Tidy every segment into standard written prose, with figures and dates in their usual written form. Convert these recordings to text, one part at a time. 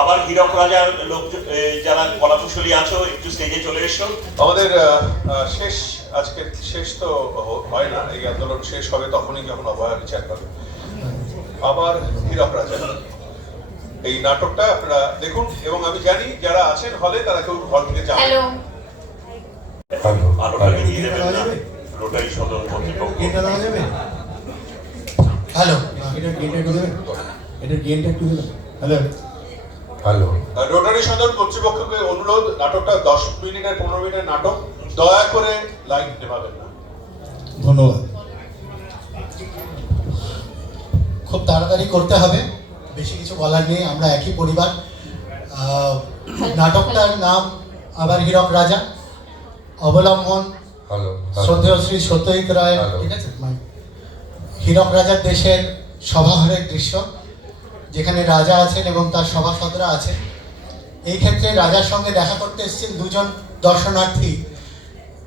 আবার হীরক রাজার লোক যারা কলাকুশলী আছো একটু স্টেজে চলে এসো। আমাদের শেষ আজকে শেষ তো হয় না, এই আন্দোলন শেষ হবে তখনই যখন অভয়া বিচার পাবে। আবার হীরক রাজা এই নাটকটা আপনারা দেখুন, এবং আমি জানি যারা আছেন হলে তারা কেউ হল থেকে যাবেন। হ্যালো, আলোটাকে দিয়ে দেবেন না, রোটারি সদন কর্তৃপক্ষ। হ্যালো, এটার গেমটা একটু দিলাম। হ্যালো হ্যালো, রোটারি সদন কর্তৃপক্ষকে অনুরোধ, নাটকটা 10 মিনিট আর 15 মিনিটের নাটক, দয়া করে লাইন নেভাবেন না। ধন্যবাদ। খুব তাড়াতাড়ি করতে হবে, বেশি কিছু বলার নেই, আমরা একই পরিবার। নাটকটার নাম আবার হীরক রাজা, অবলম্বন শ্রদ্ধেয় শ্রী সত্যজিৎ রায়। ঠিক আছে, হীরক রাজার দেশের সভাঘরের দৃশ্য, যেখানে রাজা আছেন এবং তার সভাসদরা আছে। এই ক্ষেত্রে রাজার সঙ্গে দেখা করতে এসেছেন দুজন দর্শনার্থী,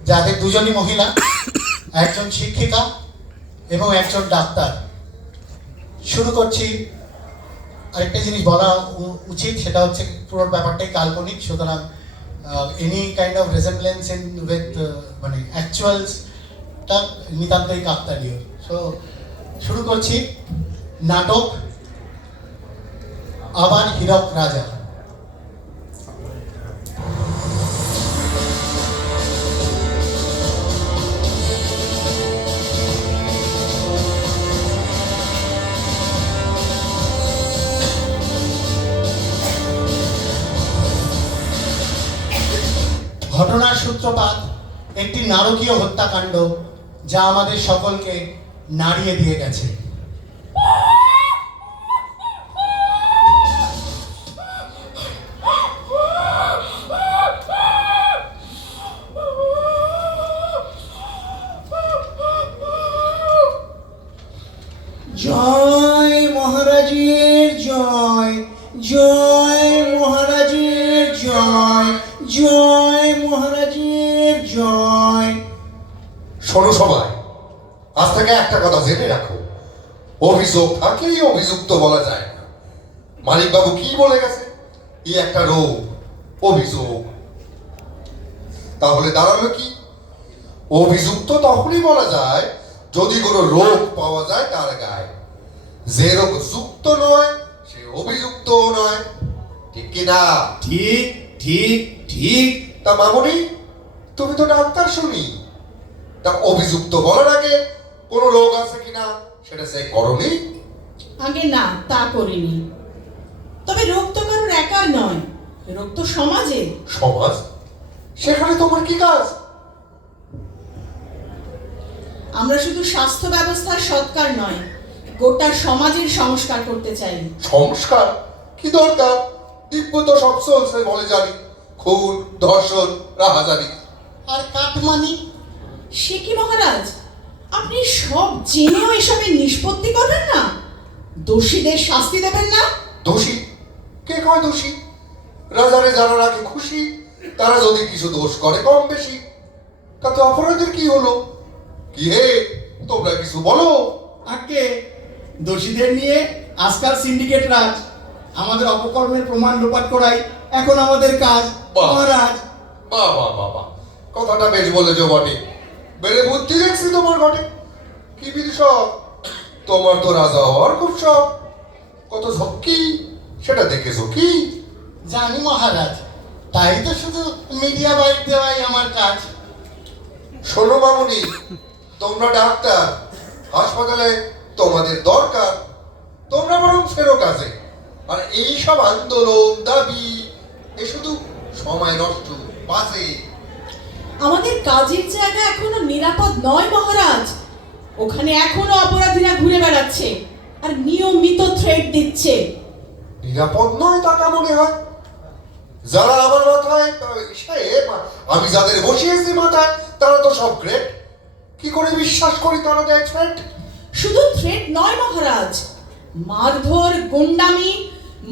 যাদের দুজনই মহিলা, একজন শিক্ষিকা এবং একজন ডাক্তার। শুরু করছি। আরেকটা জিনিস বলা উচিত, সেটা হচ্ছে পুরো ব্যাপারটাই কাল্পনিক, সুতরাং any kind of resemblance in with মানে অ্যাকচুয়ালসটা নিতান্তই কাকতালীয়। সো শুরু করছি নাটক আবার হীরক রাজা। ঘটনার সূত্রপাত একটি নারকীয় হত্যাকাণ্ড, যা আমাদের সকলকে নাড়িয়ে দিয়ে গেছে। জয় মহারাজের জয়, জয় মহারাজের জয়, জয় মহারাজের জয়। শোনো সবাই, আজ থেকে একটা কথা জেনে রাখো, অভিযোগ থাকলেই অভিযুক্ত বলা যায় না। মানিকবাবু কি বলে গেছে, এই একটা রোগ, অভিযোগ। তাহলে দাঁড়ালো কি, অভিযুক্ত তখনই বলা যায় যদি কোনো রোগ পাওয়া যায় তার গায়ে। যে রোগ যুক্ত নয় সে অভিযুক্তও নয়, ঠিক কি না? ঠিক ঠিক ঠিক। তা মামনি, তুমি তো ডাক্তার শুনি, তা অভিযুক্ত বলার আগে কোনো রোগ আছে কিনা সেটা সে করনি? আগে না, তা করিনি। তবে রোগ তো কারোর একার নয়, রোগ তো সমাজে। সমাজ? সেখানে তোমার কি কাজ? আমরা শুধু স্বাস্থ্য ব্যবস্থার সৎকার নয়, গোটা সমাজের সংস্কার করতে চাই। সংস্কার কি দরকার? দিব্য তো সব চলছে বলে জানি, খুন, ধর্ষণ, রাহাজানি। আর কাটমানি। সে কি মহারাজ, আপনি সব জেনেও এসবের নিষ্পত্তি করবেন না? দোষীদের শাস্তি দেবেন না? দোষী? কে কয় দোষী? রাজারে যারা রাখে খুশি, তারা যদি কিছু দোষ করে কম বেশি, তাতে অপরাধের কি হলো? কি হে, তোমরা কিছু বলো। আগে দোষীদের নিয়ে আজকাল সিন্ডিকেট রাজ, আমাদের অপকর্মের প্রমাণ লোপাট করাই এখন আমাদের কাজ। বাহ। মহারাজ, বাবা বাবা, কথাটা বেশ বলেছো বটে, বেড়ে বুদ্ধি দেখছি তোমার ঘটে। কি বিধি সব, তোমার তো রাজা হওয়ার খুব শখ, কত ঝক্কি সেটা দেখেছো কি? জানি মহারাজ, তাই তো শুধু মিডিয়া বাইট দেওয়াই আমার কাজ। শোনো মামুনি, তোমরা ডাক্তার, হাসপাতালে তোমাদের দরকার, তোমরা বরং ফেরো কাজে। আর এই সব আন্দোলন দাবি এ শুধু সময় নষ্ট, বাজে। আমাদের কাজের জায়গা এখনো নিরাপদ নয় মহারাজ। ওখানে এখনো অপরাধীরা ঘুরে বেড়াচ্ছে আর নিয়মিত থ্রেট দিচ্ছে। নিরাপদ নয় তা কেমন হয়? যারা আমার মাথায় আমি যাদের বসিয়েছি মাথায়, তারা তো সব গ্রেট। কি করে বিশ্বাস করি তারা দেয় থ্রেট? শুধু থ্রেট নয় মহারাজ, মারধর, গুন্ডামি,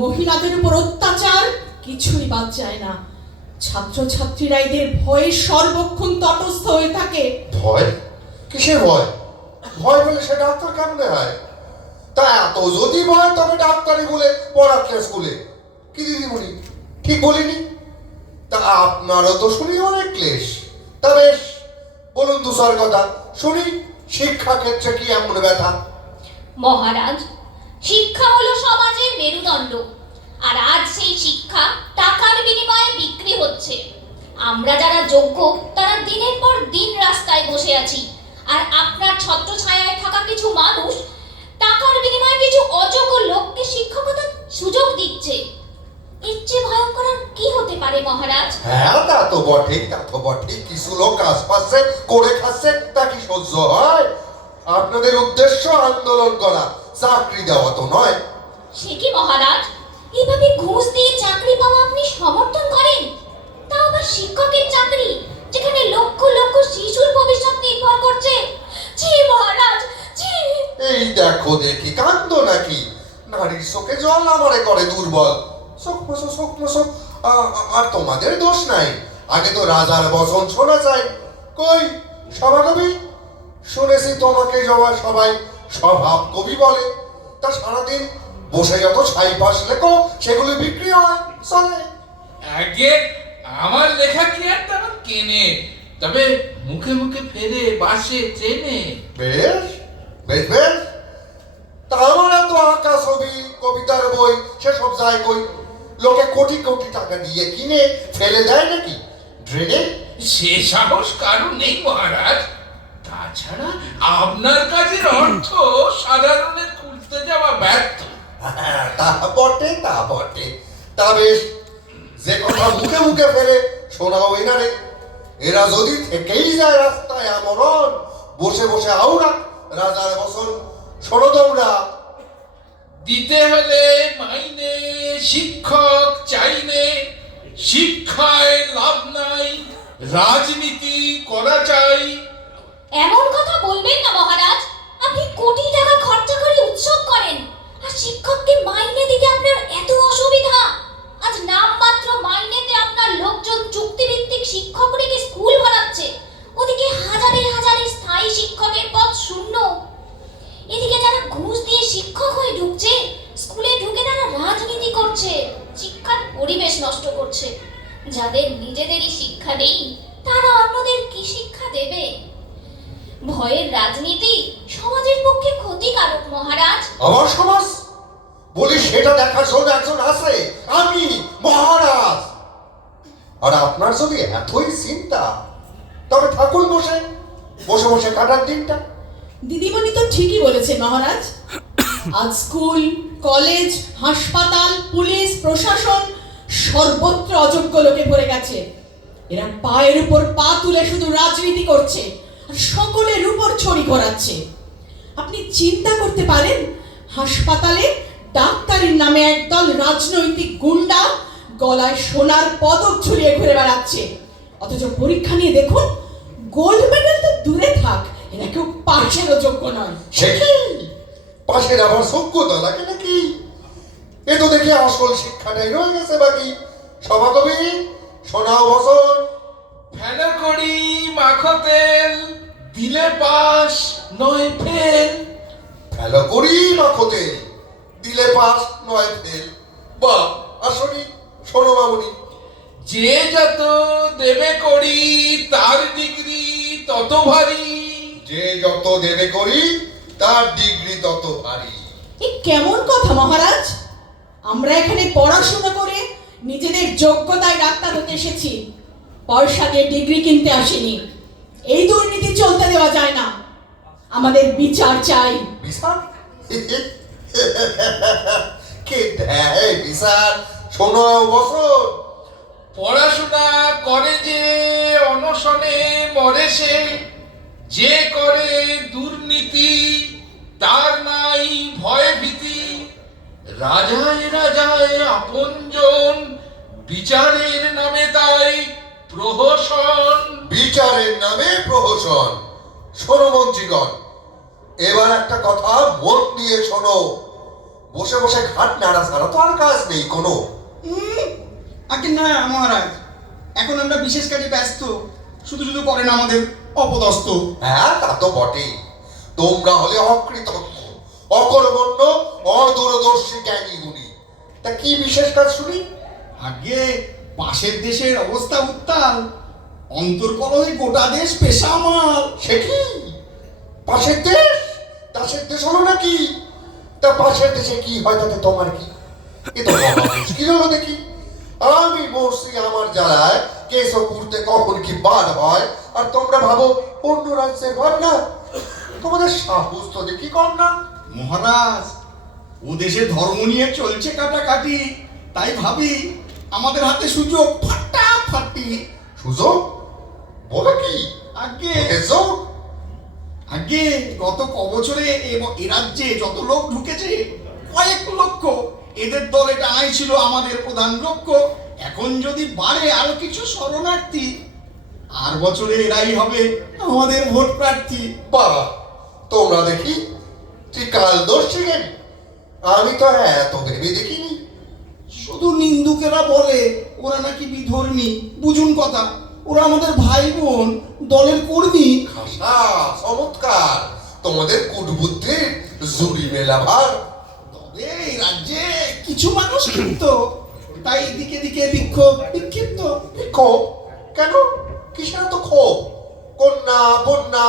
মহিলাদের উপর অত্যাচার কিছুই বাদ যায় না। ছাত্রছাত্রীরা এদের ভয়ে সর্বক্ষণ তটস্থ হয়ে থাকে। ভয়? কিসের ভয়? ভয় পেলে সে ডাক্তার কেমনে হয়? তা এত যদি ভয়, তবে ডাক্তারি বলে পড়াচ্ছে স্কুলে, কি দিদিমণি, ঠিক বলিনি? তা আপনারও তো শুনি অনেক ক্লেশ। তা বেশ, বলুন দুসার কথা শুনি, শিক্ষা ক্ষেত্রে কি এমন ব্যথা? মহারাজ, শিক্ষা হলো সমাজের মেরুদণ্ড, আর আজ সেই শিক্ষা টাকার বিনিময়ে বিক্রি হচ্ছে। আমরা যারা যোগ্য তারা দিনের পর দিন রাস্তায় বসে আছি, আর আপনার ছত্রছায়ায় থাকা কিছু মানুষ টাকার বিনিময়ে কিছু অযোগ্য লোককে শিক্ষকতার সুযোগ দিচ্ছে। এর চেয়ে ভয়ঙ্কর আর কি হতে পারে মহারাজ? হ্যাঁ, তা তো বটেই, তা তো বটেই। কিছু লোক কাজ পাচ্ছে, করে খাচ্ছে, তা কি সহ্য হয়? আপনাদের উদ্দেশ্য আন্দোলন করা, চাকরি দেওয়া তো নয়। সে কি মহারাজ, এইভাবে ঘুষ দিয়ে চাকরি পাওয়া আপনি সমর্থন করেন? তাও আবার শিক্ষকের চাকরি, যেখানে লক্ষ লক্ষ শিশুর ভবিষ্যৎ নির্ভর করছে। ছি মহারাজ, ছি। এই দেখো দেখি, কান্দ নাকি? নারীর চোখে জল আমারে করে দুর্বল। চোখ মোছো, চোখ মোছো। আর তোমাদের দোষ নাই। আগে তো রাজার বচন শোনা চাই। কই সভাকবি? শুনেছি তোমাকে সবাই স্বভাব কবি বলে। তা সারাদিন বসে যত ছাইপাশ লেখো, সেগুলি বিক্রি হয়, চলে। আগে আমার লেখা কি আর তেমন কেনে, তবে মুখে মুখে ফেরে, বাসে, ট্রেনে। বেশ বেশ বেশ। তা আমার তো আঁকা ছবি, কবিতার বই, সেসব যায় কই? লোকে কোটি কোটি টাকা দিয়ে কিনে ফেলে দেয় নাকি ড্রেনে? সে সাহস কারো নেই মহারাজ। তাছাড়া আপনার কাজের অর্থ সাধারণের খুঁজতে যাওয়া ব্যর্থ। তা বটে, তা বটে। তা বেশ, যে কথা মুখে মুখে ফেলে শোনাও এনারে। এরা যদি থেকেই যায় রাস্তায় আমরণ, বসে বসে আউরা রাজার বসন, শোনো তোমরা। দিতে হলে মাইনে, শিক্ষক চাইনে, শিক্ষায় লাভ নাই, রাজনীতি করা চাই। এমন কথা বলবেন না মহারাজ। আপনি কোটি টাকা খরচা করে উৎসব করেন, আর শিক্ষককে মাইনে দিতে আপনার এত অসুবিধা। আজ নামমাত্র মাইনেতে আপনার লোকজন চুক্তিভিত্তিক শিক্ষক রেখে স্কুল ভরাচ্ছে। ওদিকে হাজারে হাজারে স্থায়ী শিক্ষকের পদ শূন্য। এদিকে যারা ঘুষ দিয়ে শিক্ষক হয়ে ঢুকছে, স্কুলে ঢুকে তারা রাজনীতি করছে, শিক্ষার পরিবেশ নষ্ট করছে। যাদের নিজেদেরই শিক্ষা নেই, তারা অন্যদের কি শিক্ষা দেবে? ভয়ের রাজনীতি সমাজের পক্ষে ক্ষতিকারক মহারাজ। আমার সমাজ বলি, সেটা দেখার জন্য একজন আছে, আমি মহারাজ। আর আপনার যদি এতই চিন্তা, তবে থাকুন বসে বসে বসে কাটার দিনটা। দিদিমণি তো ঠিকই বলেছেন মহারাজ। আজ স্কুল, কলেজ, হাসপাতাল, পুলিশ, প্রশাসন সর্বত্র অযোগ্য লোকে ভরে গেছে। এরা পায়ের উপর পা তুলে শুধু রাজনীতি করছে আর সকলের উপর ছড়ি ঘোরাচ্ছে। আপনি চিন্তা করতে পারেন, হাসপাতালে ডাক্তারের নামে একদল রাজনৈতিক গুন্ডা গলায় সোনার পদক ঝুলিয়ে ঘুরে বেড়াচ্ছে, অথচ পরীক্ষা নিয়ে দেখুন গোল্ড মেডেল তো দূরে থাক, এরা কেউ পাশেরও যোগ্য নয়। সে কি পাশের আবার যোগ্যতা লাগে নাকি? এ তো দেখি আসল শিক্ষাটাই রয়ে গেছে বাকি। সভাকবি শোনাও বছর। ফেলা করি মাখো তেল, দিলে পাস নয় ফেল। ফেলো করি মাখোতে, দিলে পাস নয় ফেল। বা আসনি, শোনো মামুনি। যে যত দেবে করি, তার ডিগ্রি তত ভারী। যে যত দেবে করি, তার ডিগ্রি তত ভারী। এ কেমন কথা মহারাজ? আমরা এখানে পড়াশোনা করে নিজেদের যোগ্যতায় ডাক্তার হতে এসেছি, পয়সা দিয়ে ডিগ্রি কিনতে আসিনি। এই দুর্নীতি চলতে দেওয়া যায় না, আমাদের বিচার চাই। বিচার? কে দেয় বিচার? শোনো বছর। পড়াশোনা করে যে অনশনে মরে সে, যে করে দুর্নীতি তার নাই ভয় ভীতি। রাজায় রাজায় আপনজন, বিচারের নামে তাই প্রহসন। বিচারের নামে প্রহসন। শোনো মন্ত্রীগণ, এবার একটা কথা মন দিয়ে শোনো। বসে বসে ঘাট নাড়া ছাড়া তো আর কাজ নেই কোনো। আগে না মহারাজ, এখন আমরা বিশেষ কাজে ব্যস্ত, শুধু শুধু করেন আমাদের অপদস্থ। হ্যাঁ, তা তো বটেই। তোমরা হলে অকৃতজ্ঞ, অকর্মণ্য, অদূরদর্শী জ্ঞানী গুণী। তা কি বিশেষ কাজ শুনি? আগে পাশের দেশের অবস্থা উত্তাল, অন্তর্কলহে গোটা দেশ পেশামাল। সে কি পাশের দেশ? দাসের দেশ হলো নাকি? তা পাশের দেশে কি হয় তাতে তোমার কি? এ তো বাবা মুশকিল হলো দেখি। আমি বসছি আমার জ্বালায় কেসও করতে কখন কি বার হয়, আর তোমরা ভাবো অন্য রাজ্যের ঘর না। তোমাদের সাহস তো দেখি কম না। মহারাজ, ও দেশে ধর্ম নিয়ে চলছে কাটাকাটি, তাই ভাবি আমাদের হাতে সুযোগ ফাটাফাটি। সুযোগ বলে কি? আগে সুযোগ আগে গত কবছরে এ রাজ্যে যত লোক ঢুকেছে কয়েক লক্ষ, এদের দলে টানাই ছিল আমাদের প্রধান লক্ষ্য। এখন যদি বাড়ে আরো কিছু শরণার্থী, আর বছরে এরাই হবে আমাদের ভোট প্রার্থী। বাবা, তোমরা দেখি ত্রিকালদর্শী জ্ঞানী। আমি তো এত ভেবে দেখিনি। শুধু নিন্দুকেরা বলে ওরা নাকি বিধর্মী। বুঝুন কথা, ওরা আমাদের ভাই বোন, দলের কর্মী। খাসা চমৎকার, তোমাদের কুটবুদ্ধির জুড়ি মেলা ভার। তবে এই রাজ্যে কিছু মানুষ ক্ষিপ্ত, তাই দিকে দিকে বিক্ষিপ্ত। ক্ষোভ কেন? কিসের তো ক্ষোভ? কন্যা বন্যা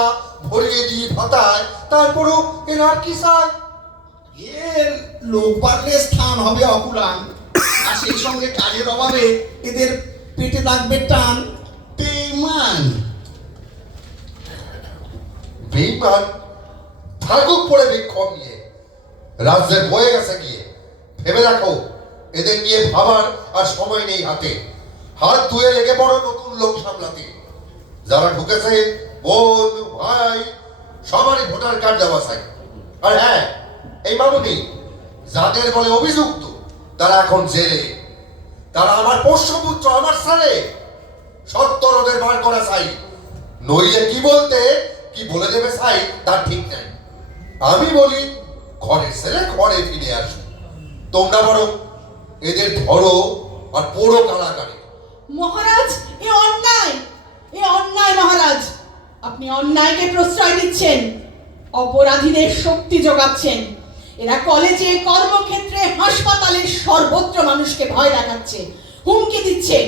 ভরিয়ে দিয়ে ভাতায়, তারপরও এরা আর কি চায়? এর লোক বাড়লে স্থান হবে অকুলান, আর সেই সঙ্গে কাজের অভাবে এদের পেটে থাকবে টান। বেঈমান বেঈমান থাকুক পড়ে বিক্ষোভ নিয়ে, রাজ্যের বয়ে গেছে গিয়ে। ভেবে দেখো, এদের নিয়ে ভাবার আর সময় নেই হাতে। হাত ধুয়ে লেগে পড়ো নতুন লোক সামলাতে। যারা ঢুকেছে বোন ভাই সবারই ভোটার কার্ড দেওয়া চাই। আর হ্যাঁ, এই মামুনি যাদের বলে অভিযুক্ত তারা এখন জেলে। তারা আমার পোষ্যপুত্র, আমার ছেলে। সত্তর ওদের বার করা চাই, নইলে কি বলতে কি বলে দেবে চাই তার ঠিক নাই। আমি বলি ঘরের ছেলে ঘরে ফিরে আসো। তোমরা বরং এদের ধরো আর পোড়ো কারাগারে। মহারাজ, এ অন্যায় মহারাজ। আপনি অন্যায়কে প্রশ্রয় দিচ্ছেন, অপরাধীদের শক্তি যোগাচ্ছেন। এরা কলেজে, কর্মক্ষেত্রে, হাসপাতালে সর্বত্র মানুষকে ভয় দেখাচ্ছে, হুমকি দিচ্ছে,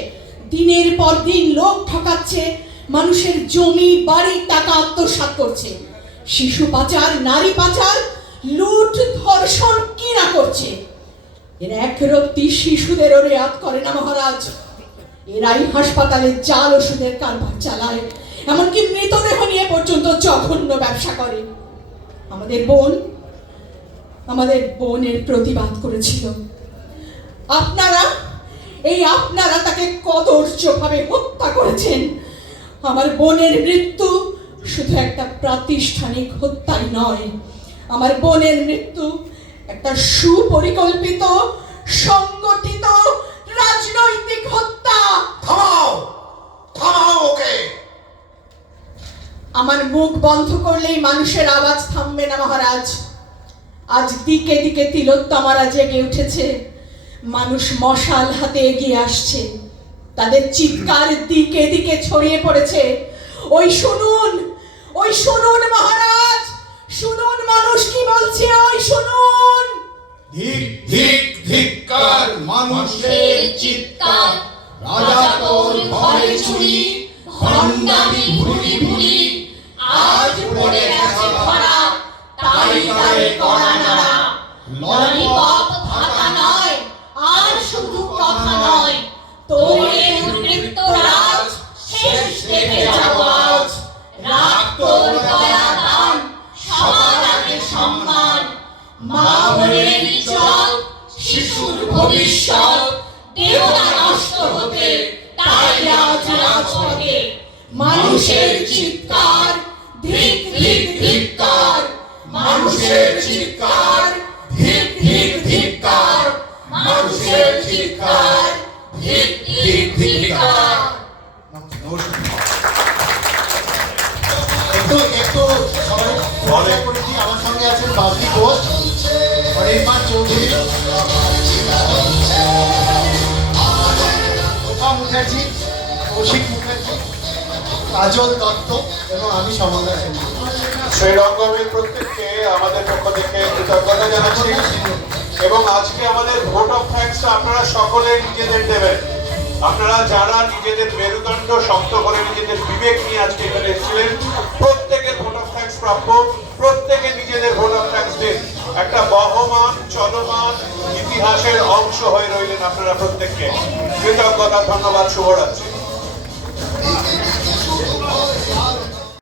দিনের পর দিন লোক ঠকাচ্ছে, মানুষের জমি বাড়ি টাকা আত্মসাৎ করছে, শিশু পাচার, নারী পাচার, লুট, ধর্ষণ কি না করছে। এরা একরত্তি শিশুদেরও রেয়াত করে না মহারাজ। এরাই হাসপাতালে জাল ওষুধের কারবার চালায়, এমনকি মৃতদেহ নিয়ে পর্যন্ত জঘন্য ব্যবসা করে। আমাদের বোনের প্রতিবাদ করেছিল। আপনারা তাকে কদর্যভাবে হত্যা করেছেন। আমার বোনের মৃত্যু শুধু একটা প্রাতিষ্ঠানিক হত্যাই নয়, আমার বোনের মৃত্যু একটা সুপরিকল্পিত, সংগঠিত রাজনৈতিক হত্যা। থামাও ওকে। আমার মুখ বন্ধ করলেই মানুষের আওয়াজ থামবে না মহারাজ। আজ দিকে দিকে তিলোত্তমারা জেগে উঠেছে, মানুষ মশাল হাতে এগিয়ে আসছে, তাদের চিৎকার দিকে দিকে ছড়িয়ে পড়েছে। ওই শুনুন মহারাজ, শুনুন মানুষ কি বলছে, ওই শুনুন। ধিক ধিক ধিক্কার মানুষের চিৎকার, রাজা তোর ঘরে চুরি, ভণ্ডামি ভুলি ভুলি, আজ পড়ে গেছে ধরা, তাই গায়ে কড়া নাড়া। ললিপপ ভাতা নয়, আর শুধু কথা নয়, তোরে উদ্বৃত্ত রাজ শেষ দেখে যাব আজ। রাখ তোর দয়া দান, সবার আগে সম্মান, মা বোনের ইজ্জত, শিশুর ভবিষ্যৎ, দেবতা নষ্ট হতে, তাই আজ রাজপথে মানুষের চিৎকার, ধিক ধিক ধিক্কার, মানুষের চিৎকার, ধিক ধিক ধিক্কার, মানুষের চিৎকার, ধিক ধিক ধিক্কার। একটু সবাই মনে করেছি। আমার সঙ্গে আছেন বাপি ঘোষ, অনির্বাণ চৌধুরী, প্রভা মুখার্জি, কৌশিক মুখার্জি, কাজল দত্ত এবং আমি সমন্বয় সেন। সেই রঙ্গমের প্রত্যেককে আমাদের পক্ষ থেকে কৃতজ্ঞতা জানাচ্ছি। এবং আজকে আমাদের ভোট অফ থ্যাঙ্কস আপনারা সকলে নিজেদের দেবেন। আপনারা যারা নিজেদের মেরুদণ্ড শক্ত করে নিজেদের বিবেক নিয়ে আজকে এখানে এসেছিলেন, প্রত্যেকের ভোট অফ থ্যাঙ্কস প্রাপ্য, প্রত্যেকে নিজেদের ভোট অফ থ্যাঙ্কস দিন। একটা বহমান চলমান ইতিহাসের অংশ হয়ে রইলেন আপনারা প্রত্যেককে। কৃতজ্ঞতা, ধন্যবাদ, শুভরাত্রি।